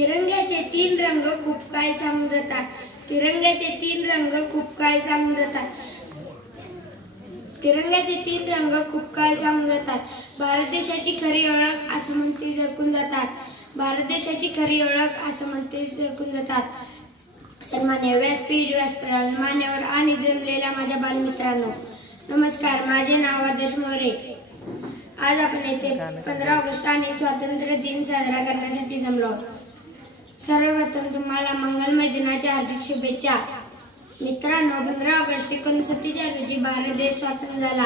तिरंग्याचे तीन रंग खूप काय समजतात. तिरंग्याचे तीन रंग खूप काय समजतात. तिरंग्याचे तीन रंग खूप काय समजतात. भारत देशाची खरी ओळख असं म्हणते झळकून जातात. भारत देशाची खरी ओळख असं म्हणते झळकून जातात. सन्मान्य व्यासपीठ व्यासपीठ मान्यवर आणि जमलेल्या माझ्या बालमित्रांनो, नमस्कार. माझे नाव आदेश मोरे. आज आपण येथे 15 ऑगस्ट आणि स्वातंत्र्य दिन साजरा करण्यासाठी जमलो. सर्वप्रथम तुम्हाला मंगलमय दिनाच्या हार्दिक शुभेच्छा. मित्रांनो, 15 ऑगस्ट 1947 रोजी भारत देश स्वतंत्र झाला.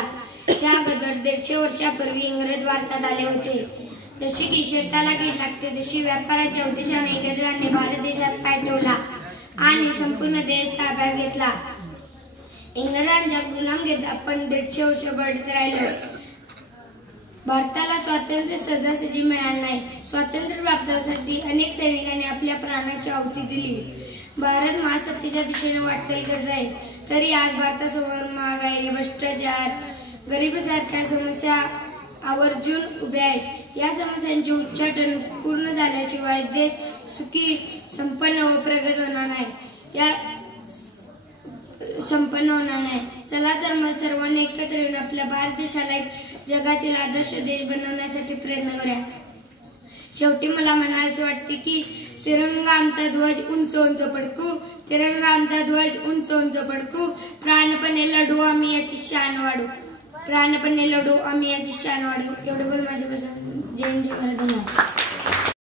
त्या अगोदर 150 वर्षापूर्वी इंग्रज भारतात आले होते. जशी की शेताला कीड लागते तशी व्यापाराच्या उद्देशाने इंग्रजांनी भारत देशात पाय ठेवला आणि संपूर्ण देश ताब्यात घेतला. इंग्रजांचा गुलाम घेत आपण 150 वर्ष बढत राहिलो. भारताला स्वातंत्र्य सहजासहजी मिळाले नाही. स्वातंत्र्य प्राप्तीसाठी अनेक सैनिकांनी आपल्या प्राणाची आहुती दिली. भारत महासत्तेच्या दिशेने वाटचाल करत आहे. तरी आज भारतासमोर महागाई, भ्रष्टाचार, गरिबीसारख्या समस्या आवर्जून उभ्या आहेत. या समस्यांचे उच्चाटन पूर्ण झाल्याशिवाय देश सुखी, संपन्न व प्रगत होणार नाही. चला तर मग सर्वांनी एकत्र येऊन आपल्या भारत देशाला एक जगातील आदर्श देश बनवण्यासाठी प्रयत्न करूया. शेवटी मला म्हणायचे वाटते की तिरंगा आमचा ध्वज उंच उंच फडकू, तिरंगा आमचा ध्वज उंच उंच फडकू, प्राणपणे लढू आम्ही याची शान वाढू, प्राणपणे लढू आम्ही याची शान वाढू. एवढं बोल माझ्यापासून. जय हिंद, जय भारत.